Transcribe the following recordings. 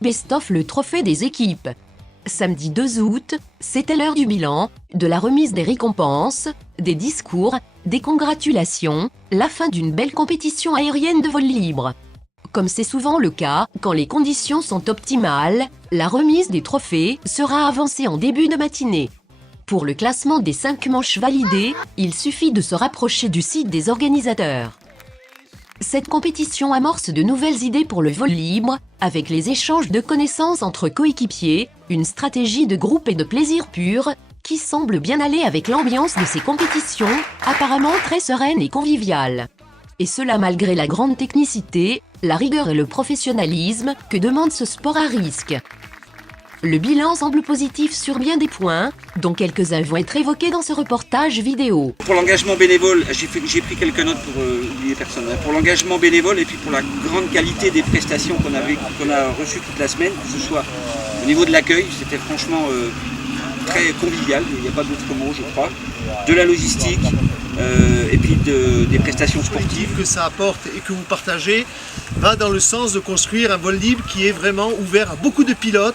Best-of le trophée des équipes. Samedi 2 août, c'était l'heure du bilan, de la remise des récompenses, des discours, des congratulations, la fin d'une belle compétition aérienne de vol libre. Comme c'est souvent le cas, quand les conditions sont optimales, la remise des trophées sera avancée en début de matinée. Pour le classement des 5 manches validées, il suffit de se rapprocher du site des organisateurs. Cette compétition amorce de nouvelles idées pour le vol libre, avec les échanges de connaissances entre coéquipiers, une stratégie de groupe et de plaisir pur, qui semble bien aller avec l'ambiance de ces compétitions, apparemment très sereine et conviviale. Et cela malgré la grande technicité, la rigueur et le professionnalisme que demande ce sport à risque. Le bilan semble positif sur bien des points, dont quelques-uns vont être évoqués dans ce reportage vidéo. Pour l'engagement bénévole, j'ai pris quelques notes pour oublier personne. Pour l'engagement bénévole et puis pour la grande qualité des prestations qu'on a reçues toute la semaine, que ce soit au niveau de l'accueil, c'était franchement très convivial, il n'y a pas d'autre mot je crois, de la logistique et puis des prestations sportives. Que ça apporte et que vous partagez va dans le sens de construire un vol libre qui est vraiment ouvert à beaucoup de pilotes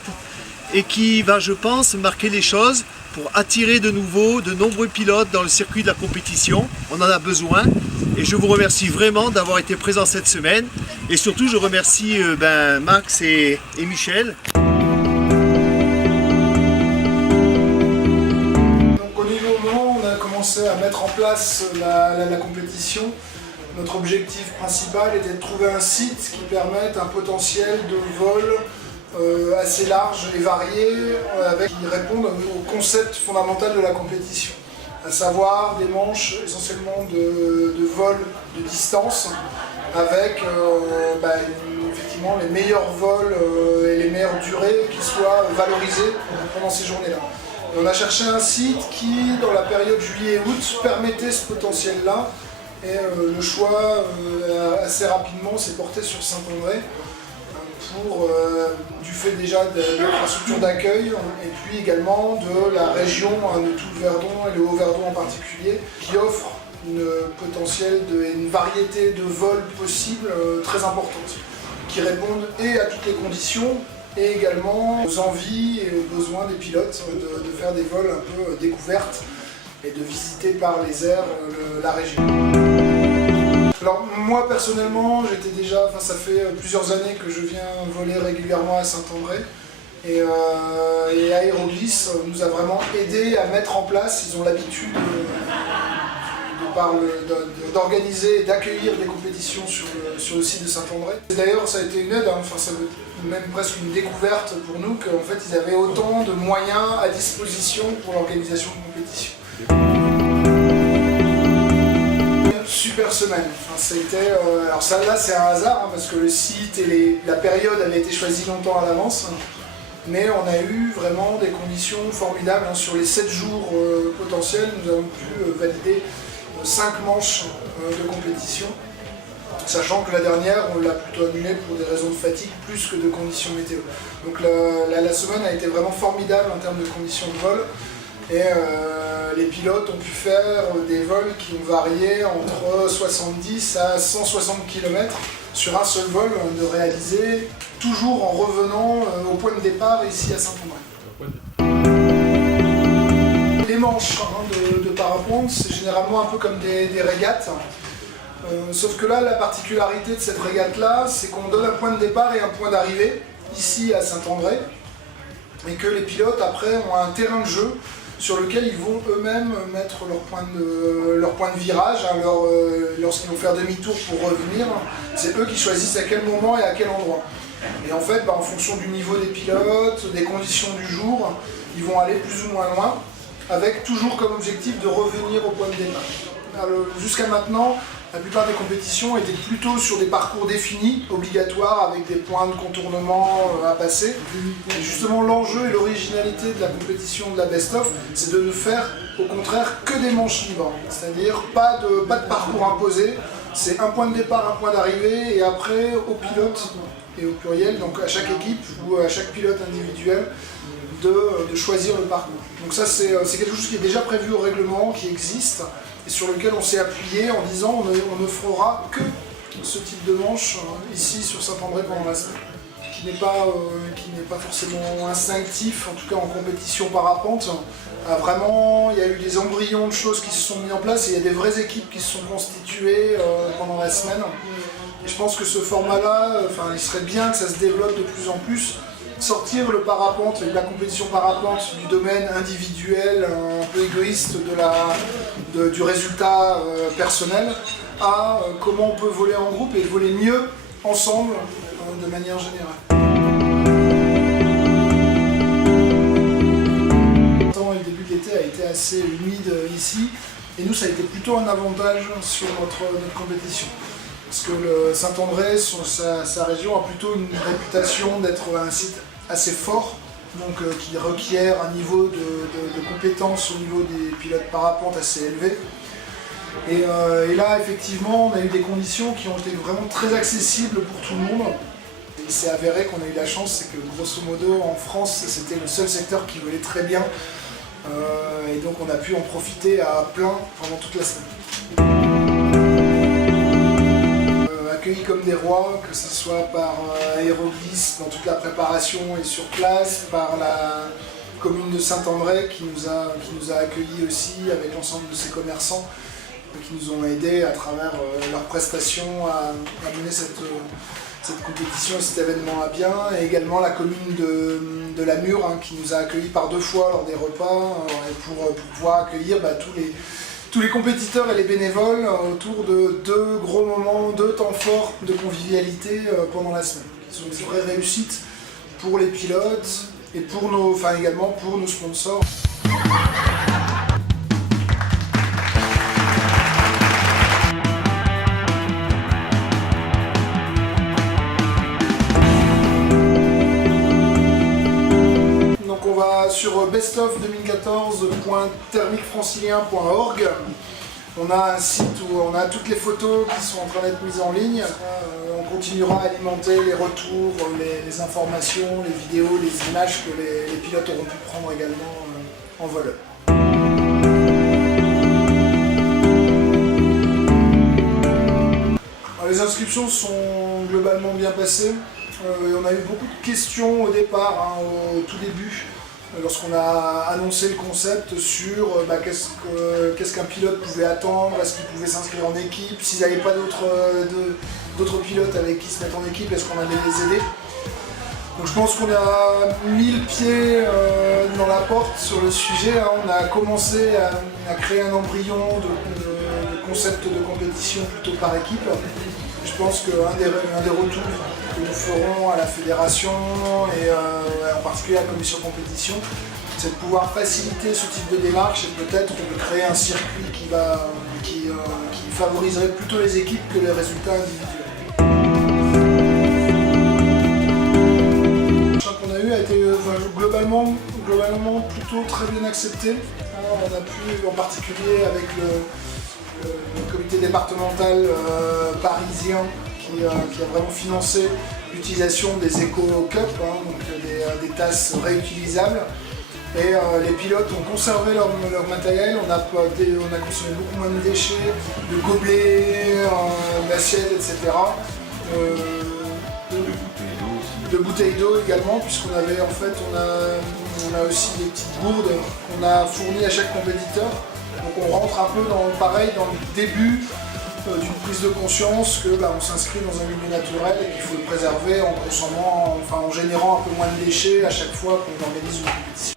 et qui va, je pense, marquer les choses pour attirer de nombreux pilotes dans le circuit de la compétition. On en a besoin et je vous remercie vraiment d'avoir été présents cette semaine et surtout je remercie Max et Michel. Donc au niveau moment, on a commencé à mettre en place la compétition. Notre objectif principal était de trouver un site qui permette un potentiel de vol assez large et varié, qui répondent au concept fondamental de la compétition, à savoir des manches essentiellement de vol de distance, avec effectivement les meilleurs vols et les meilleures durées qui soient valorisés pendant ces journées-là. On a cherché un site qui, dans la période juillet-août, permettait ce potentiel-là, et le choix assez rapidement s'est porté sur Saint-André, du fait déjà de l'infrastructure d'accueil et puis également de la région de tout le Verdon et le Haut-Verdon en particulier, qui offre une variété de vols possibles très importante, qui répondent et à toutes les conditions et également aux envies et aux besoins des pilotes de faire des vols un peu découvertes et de visiter par les airs la région. Alors moi personnellement, ça fait plusieurs années que je viens voler régulièrement à Saint-André et Aéroglisse nous a vraiment aidé à mettre en place, ils ont l'habitude d'organiser et d'accueillir des compétitions sur le site de Saint-André. D'ailleurs ça a été une aide, ça veut même presque une découverte pour nous qu'en fait ils avaient autant de moyens à disposition pour l'organisation de compétitions. Super semaine. Alors ça là c'est un hasard parce que le site et la période avaient été choisis longtemps à l'avance, mais on a eu vraiment des conditions formidables. Sur les 7 jours potentiels, nous avons pu valider 5 manches de compétition, sachant que la dernière on l'a plutôt annulée pour des raisons de fatigue plus que de conditions météo. Donc la semaine a été vraiment formidable en termes de conditions de vol. Et les pilotes ont pu faire des vols qui ont varié entre 70 à 160 km sur un seul vol de réaliser, toujours en revenant au point de départ ici à Saint-André. Les manches de parapente, c'est généralement un peu comme des régates. Sauf que là, la particularité de cette régate-là, c'est qu'on donne un point de départ et un point d'arrivée, ici à Saint-André, et que les pilotes après ont un terrain de jeu sur lequel ils vont eux-mêmes mettre leur point de virage. Lorsqu'ils vont faire demi-tour pour revenir, c'est eux qui choisissent à quel moment et à quel endroit. Et en fait, en fonction du niveau des pilotes, des conditions du jour, ils vont aller plus ou moins loin, avec toujours comme objectif de revenir au point de départ. Jusqu'à maintenant, la plupart des compétitions étaient plutôt sur des parcours définis, obligatoires, avec des points de contournement à passer. Et justement, l'enjeu et l'originalité de la compétition de la Best-of, c'est de ne faire, au contraire, que des manches libres. C'est-à-dire pas de parcours imposé, c'est un point de départ, un point d'arrivée, et après, au pilote, et au pluriel, donc à chaque équipe ou à chaque pilote individuel, de choisir le parcours. Donc ça, c'est quelque chose qui est déjà prévu au règlement, qui existe, et sur lequel on s'est appuyé en disant on ne fera que ce type de manche ici sur Saint-André pendant la semaine, qui n'est pas forcément instinctif, en tout cas en compétition parapente. Il y a eu des embryons de choses qui se sont mis en place et il y a des vraies équipes qui se sont constituées pendant la semaine. Et je pense que ce format-là, il serait bien que ça se développe de plus en plus. Sortir le parapente, la compétition parapente du domaine individuel, un peu égoïste du résultat personnel, à comment on peut voler en groupe et voler mieux ensemble de manière générale. Le début de l'été a été assez humide ici et nous ça a été plutôt un avantage sur notre compétition. Parce que le Saint-André, sa région, a plutôt une réputation d'être un site assez fort, donc qui requiert un niveau de compétence au niveau des pilotes parapente assez élevé. Et là, effectivement, on a eu des conditions qui ont été vraiment très accessibles pour tout le monde. Et il s'est avéré qu'on a eu la chance, c'est que grosso modo, en France, c'était le seul secteur qui volait très bien. Et donc on a pu en profiter à plein pendant toute la semaine. Accueillis comme des rois, que ce soit par Aéroglisse dans toute la préparation et sur place, par la commune de Saint-André qui nous a accueillis aussi avec l'ensemble de ses commerçants qui nous ont aidés à travers leurs prestations à mener cette compétition et cet événement à bien, et également la commune de la Mure qui nous a accueillis par 2 fois lors des repas pour pouvoir accueillir tous les compétiteurs et les bénévoles autour de 2 gros moments, 2 temps forts de convivialité pendant la semaine. Qui sont une vraie réussite pour les pilotes et également pour nos sponsors. On va sur bestof2014.thermiquefrancilien.org. On a un site où on a toutes les photos qui sont en train d'être mises en ligne. On continuera à alimenter les retours, les informations, les vidéos, les images que les pilotes auront pu prendre également en vol. Alors, les inscriptions sont globalement bien passées. On a eu beaucoup de questions au départ, au tout début, lorsqu'on a annoncé le concept sur qu'est-ce qu'un pilote pouvait attendre, est-ce qu'il pouvait s'inscrire en équipe, s'ils n'avaient pas d'autres pilotes avec qui se mettre en équipe, est-ce qu'on allait les aider. Donc je pense qu'on a mis le pied dans la porte sur le sujet. On a commencé à créer un embryon de concept de compétition plutôt par équipe. Je pense qu'un des retours que nous ferons à la fédération et en particulier à la commission de compétition, c'est de pouvoir faciliter ce type de démarche et peut-être de créer un circuit qui favoriserait plutôt les équipes que les résultats individuels. Le choix qu'on a eu a été globalement plutôt très bien accepté. On a pu, en particulier avec le comité départemental parisien qui a vraiment financé l'utilisation des éco-cups, donc des tasses réutilisables. Et les pilotes ont conservé leur matériel, on a consommé beaucoup moins de déchets, de gobelets, d'assiettes, etc. De bouteilles d'eau également, puisqu'on avait on a aussi des petites gourdes qu'on a fournies à chaque compétiteur. Donc on rentre un peu dans le début d'une prise de conscience que on s'inscrit dans un milieu naturel et qu'il faut le préserver en générant un peu moins de déchets à chaque fois qu'on organise une compétition.